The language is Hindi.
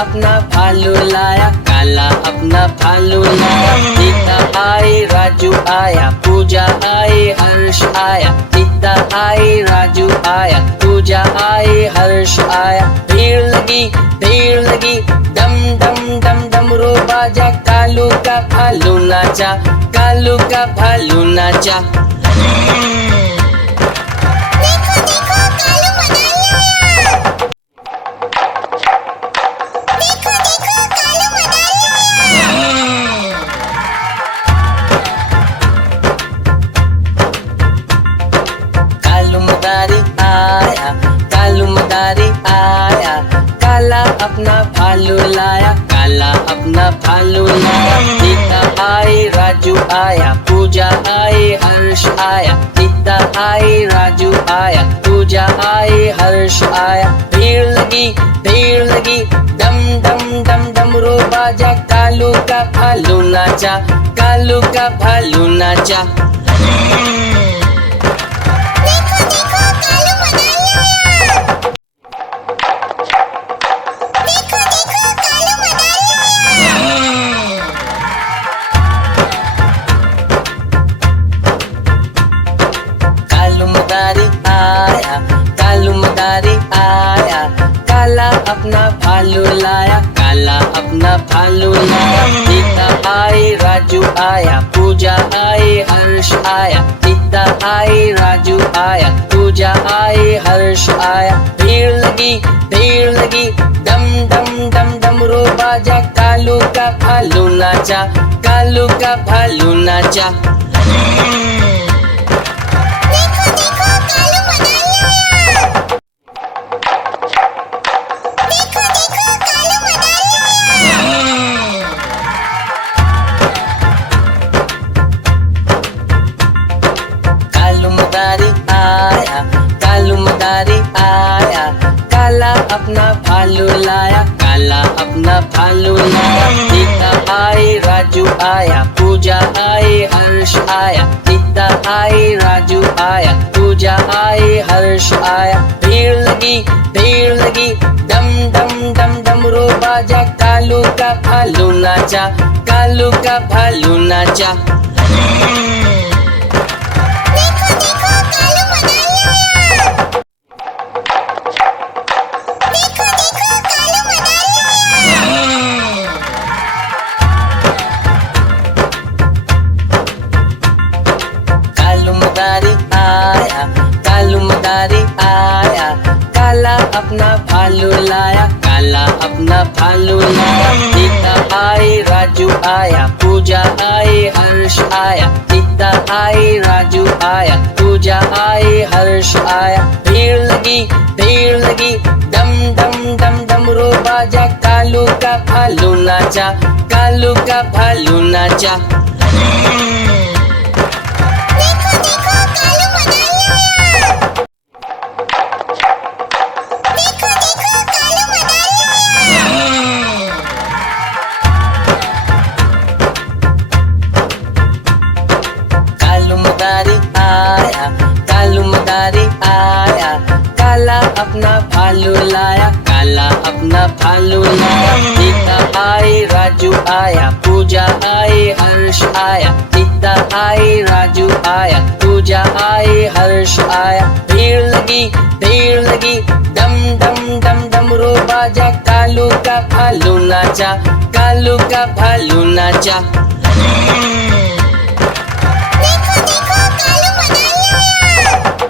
अपना भालू लाया, काला अपना भालू लाया। सीता आई, राजू आया, पूजा आई, हर्ष आया। सीता आई, राजू आया, पूजा आई, हर्ष आया। भीड़ लगी, डम डम डम डमरू बाजा। कालू का भालू नाचा, कालू का भालू नाचा। कालू मदारी आया, काला अपना भालू लाया, काला अपना भालू लाया। सीता आई, राजू आया, पूजा आई, हर्ष आया। सीता आई, राजू आया, पूजा आई, हर्ष आया। भीड़ लगी, डम डम डम डमरू बाजा। कालू का भालू नाचा, कालू का भालू नाचा। कालू मदारी आया, काला अपना भालू लाया, काला अपना भालू लाया। सीता आई, राजू आया, पूजा आई, हर्ष आया। सीता आई, राजू आया, पूजा आई, हर्ष आया। भीड़ लगी, डम डम डम डमरू बाजा। कालू का भालू नाचा, कालू का भालू नाचा। कालू मदारी आया, काला अपना भालू लाया, काला अपना भालू लाया। सीता आई, राजू आया, पूजा आई, हर्ष आया। सीता आई, राजू आया, पूजा आई, हर्ष आया। भीड़ लगी, डम डम डम डमरू बाजा। कालू का भालू नाचा, कालू का भालू नाचा। कालू मदारी आया, काला अपना भालू लाया, काला अपना भालू लाया। सीता आई, राजू आया, पूजा आई, हर्ष आया। सीता आई, राजू आया, पूजा आई, हर्ष आया। भीड़ लगी, डम डम डम डमरू बाजा। कालू का भालू नाचा, कालू का भालू नाचा। कालू मदारी आया, काला अपना भालू लाया, काला अपना भालू लाया। सीता आई, राजू आया, पूजा आई, हर्ष आया। सीता आई, राजू आया, पूजा आई, हर्ष आया। भीड़ लगी, डम डम डम डमरू बाजा। कालू का भालू नाचा, कालू का भालू नाचा।